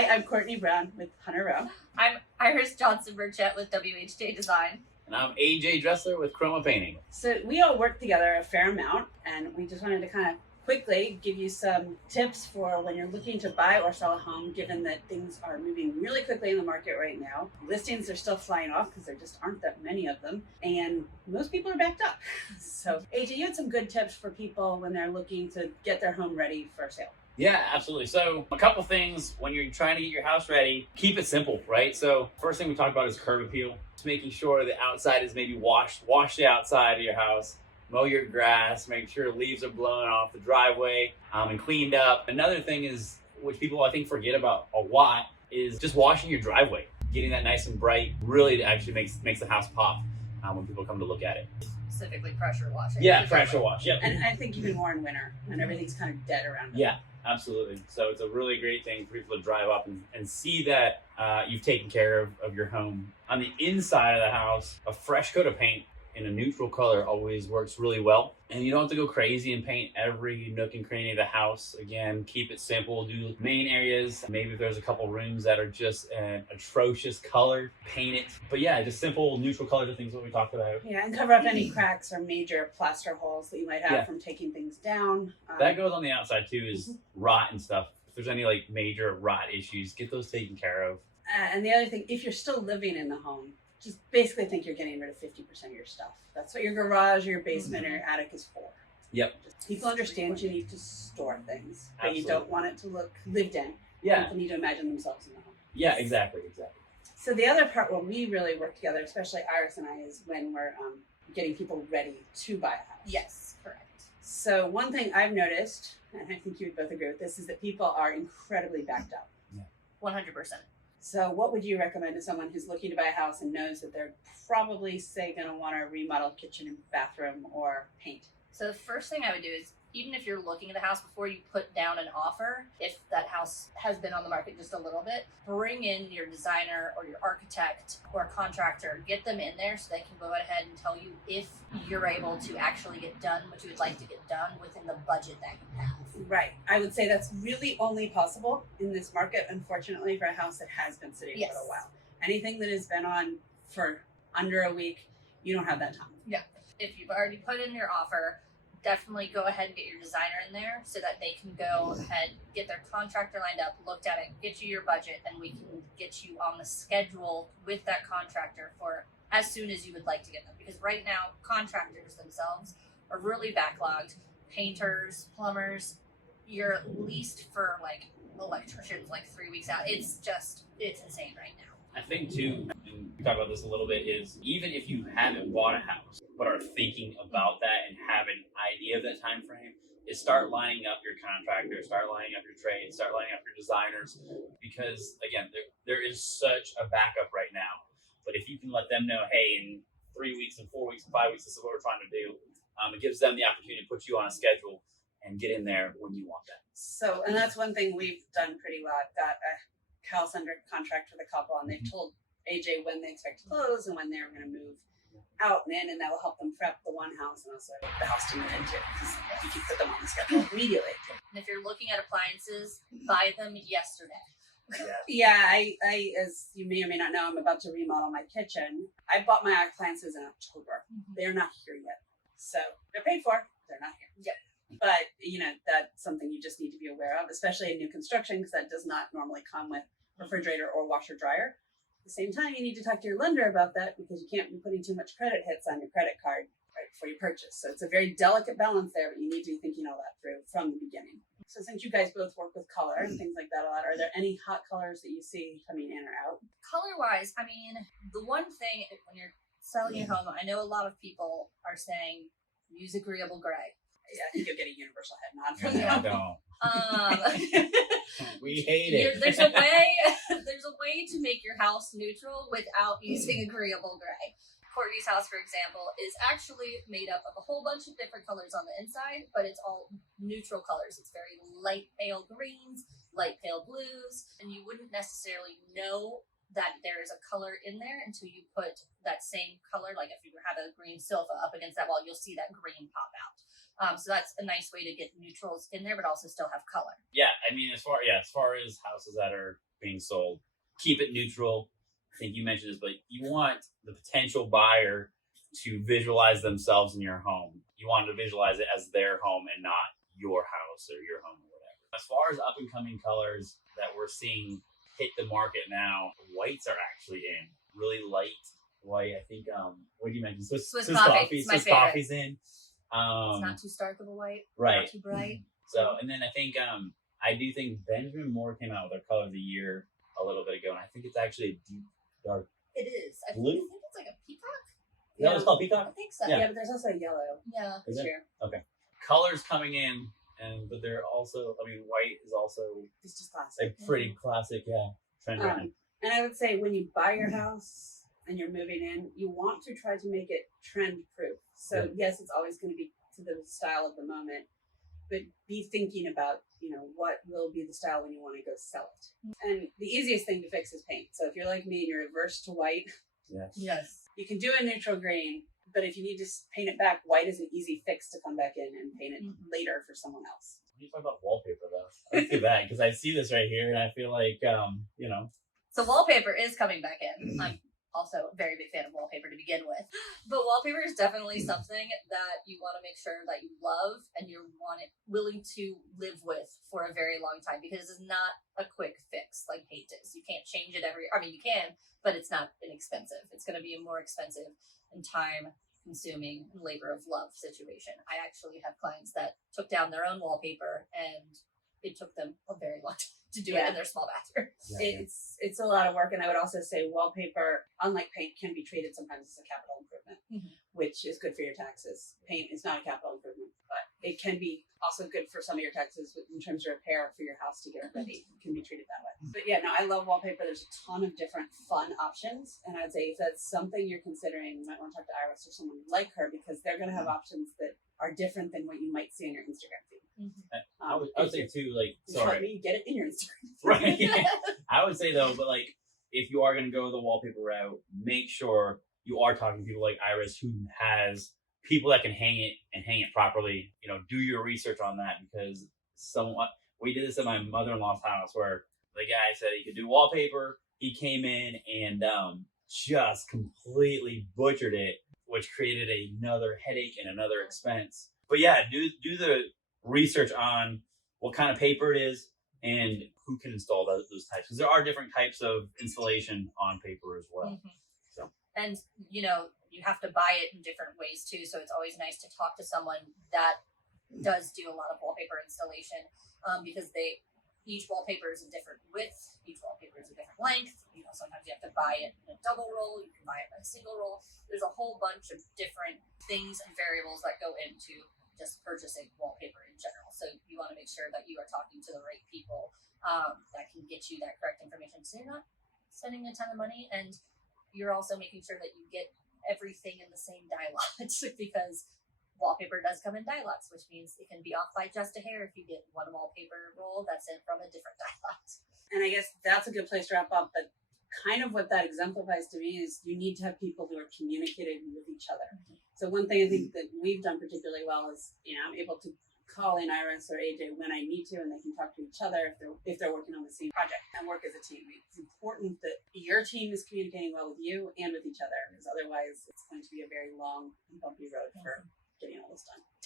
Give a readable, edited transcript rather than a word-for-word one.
Hi, I'm Courtney Brown with Hunter Rowe. I'm Iris Johnson-Burchett with WHJ Design. And I'm AJ Dressler with Chroma Painting. So we all work together a fair amount, and we just wanted to kind of quickly give you some tips for when you're looking to buy or sell a home, given that things are moving really quickly in the market right now. Listings are still flying off because there just aren't that many of them, and most people are backed up. So AJ, you had some good tips for people when they're looking to get their home ready for sale. Yeah, absolutely. So a couple things when you're trying to get your house ready, keep it simple, right? So first thing we talk about is curb appeal. Just making sure the outside is maybe washed. Wash the outside of your house. Mow your grass. Make sure leaves are blowing off the driveway and cleaned up. Another thing is, which people I think forget about a lot, is just washing your driveway. Getting that nice and bright really actually makes the house pop when people come to look at it. Specifically pressure washing. Yeah, pressure wash. Yep. And I think even more in winter when everything's kind of dead around it. Yeah. Absolutely. So it's a really great thing for people to drive up and see that you've taken care of your home. On the inside of the house, a fresh coat of paint in a neutral color always works really well. And you don't have to go crazy and paint every nook and cranny of the house. Again, keep it simple. Do main areas. Maybe if there's a couple rooms that are just an atrocious color, paint it. But yeah, just simple neutral colors are things that we talked about. Yeah, and cover up any cracks or major plaster holes that you might have from taking things down. That goes on the outside too, is rot and stuff. If there's any like major rot issues, get those taken care of. And the other thing, if you're still living in the home, just basically think you're getting rid of 50% of your stuff. That's what your garage, or your basement, or your attic is for. Yep. People understand you need to store things, but Absolutely. you don't want it to look lived in. Yeah. People need to imagine themselves in the home. Yeah, exactly. So the other part where we really work together, especially Iris and I, is when we're getting people ready to buy a house. Yes, correct. So one thing I've noticed, and I think you would both agree with this, is that people are incredibly backed up. 100%. So what would you recommend to someone who's looking to buy a house and knows that they're probably, say, going to want to remodel kitchen and bathroom or paint? So the first thing I would do is, even if you're looking at the house, before you put down an offer, if that house has been on the market just a little bit, bring in your designer or your architect or contractor, get them in there so they can go ahead and tell you if you're able to actually get done what you would like to get done within the budget that you have. Right. I would say that's really only possible in this market, unfortunately, for a house that has been sitting Yes. for a while. Anything that has been on for under a week, you don't have that time. Yeah. If you've already put in your offer, definitely go ahead and get your designer in there so that they can go ahead, get their contractor lined up, looked at it, get you your budget, and we can get you on the schedule with that contractor for as soon as you would like to get them. Because right now, contractors themselves are really backlogged. Painters, plumbers, you're at least for like electricians like 3 weeks out. It's insane right now. I think too, and we talked about this a little bit, is even if you haven't bought a house but are thinking about that and have an idea of that time frame, is start lining up your contractors, start lining up your trades, start lining up your designers, because again, there is such a backup right now. But if you can let them know, hey, in 3 weeks and 4 weeks and 5 weeks, this is what we're trying to do, it gives them the opportunity to put you on a schedule and get in there when you want that. So, and that's one thing we've done pretty well. I've got a house under contract with a couple, and they've told AJ when they expect to close and when they're going to move out and in, and that will help them prep the one house and also the house to move into, because you can put them on the schedule immediately. And if you're looking at appliances, buy them yesterday. Yeah, I, as you may or may not know, I'm about to remodel my kitchen. I bought my appliances in October. They're not here yet. So they're paid for, they're not here. Yep. But, that's something you just need to be aware of, especially in new construction, because that does not normally come with refrigerator or washer dryer. At the same time, you need to talk to your lender about that, because you can't be putting too much credit hits on your credit card right before you purchase. So it's a very delicate balance there, but you need to be thinking all that through from the beginning. So since you guys both work with color and things like that a lot, are there any hot colors that you see coming in or out? Color-wise, I mean, the one thing when you're selling your home, I know a lot of people are saying use agreeable gray. Yeah, I think you'll get a universal head nod from Yeah, them. we hate it. There's a way to make your house neutral without using agreeable gray. Courtney's house, for example, is actually made up of a whole bunch of different colors on the inside, but it's all neutral colors. It's very light pale greens, light pale blues, and you wouldn't necessarily know that there is a color in there until you put that same color, like if you have a green sofa up against that wall, you'll see that green pop out. So that's a nice way to get neutrals in there, but also still have color. Yeah, I mean, as far as houses that are being sold. Keep it neutral. I think you mentioned this, but you want the potential buyer to visualize themselves in your home. You want to visualize it as their home and not your house or your home or whatever. As far as up and coming colors that we're seeing hit the market now, whites are actually in. Really light white. I think what did you mention? Swiss Coffee. It's my Swiss favorite. Coffee's in. It's not too stark of a white, Right. not too bright. So, and then I think I do think Benjamin Moore came out with their color of the year a little bit ago, and I think it's actually a deep dark. It is. I Blue? think it's like a peacock. Is that what it's called, I Peacock? think so. Yeah. Yeah, but there's also a yellow Yeah. Is this it? year. Colors coming in, but they're also. I mean, white is also It's just classic. a pretty classic, trend right now. And I would say when you buy your house and you're moving in, you want to try to make it trend proof. So yes, it's always going to be to the style of the moment, but be thinking about, what will be the style when you want to go sell it. And the easiest thing to fix is paint. So if you're like me and you're averse to white, Yes. Yes. you can do a neutral green, but if you need to paint it back, white is an easy fix to come back in and paint it later for someone else. When you talk about wallpaper, though, let's do that because I see this right here, and I feel like, So wallpaper is coming back in. I'm also a very big fan of wallpaper to begin with. But wallpaper is definitely something that you want to make sure that you love and you're willing to live with for a very long time, because it's not a quick fix like paint is. You can't change it you can, but it's not inexpensive. It's going to be a more expensive and time consuming and labor of love situation. I actually have clients that took down their own wallpaper and it took them a very long time to do it in their small bathroom. It's a lot of work, and I would also say wallpaper, unlike paint, can be treated sometimes as a capital improvement, which is good for your taxes. Paint is not a capital improvement, but it can be also good for some of your taxes in terms of repair for your house to get it ready. It can be treated that way. But yeah, no, I love wallpaper. There's a ton of different fun options, and I'd say if that's something you're considering, you might want to talk to Iris or someone like her, because they're going to have options that are different than what you might see on your Instagram feed. I would say too, Just let me get it in your Instagram. Right. Yeah. I would say though, but if you are going to go the wallpaper route, make sure you are talking to people like Iris who has people that can hang it properly. Do your research on that, because we did this at my mother-in-law's house where the guy said he could do wallpaper. He came in and just completely butchered it, which created another headache and another expense. But yeah, do the research on what kind of paper it is and who can install those types, because there are different types of installation on paper as well. So, and you have to buy it in different ways too, so it's always nice to talk to someone that does do a lot of wallpaper installation, because each wallpaper is a different width, each wallpaper is a different length. Sometimes you have to buy it in a double roll, you can buy it in a single roll. There's a whole bunch of different things and variables that go into just purchasing wallpaper in general. So you want to make sure that you are talking to the right people that can get you that correct information, so you're not spending a ton of money, and you're also making sure that you get everything in the same dye lot, because wallpaper does come in dye lots, which means it can be off by just a hair if you get one wallpaper roll that's in from a different dye lot. And I guess that's a good place to wrap up. But kind of what that exemplifies to me is you need to have people who are communicating with each other. So one thing I think that we've done particularly well is, I'm able to call in Iris or AJ when I need to, and they can talk to each other if they're working on the same project and work as a team. It's important that your team is communicating well with you and with each other, because otherwise it's going to be a very long and bumpy road for getting all this done.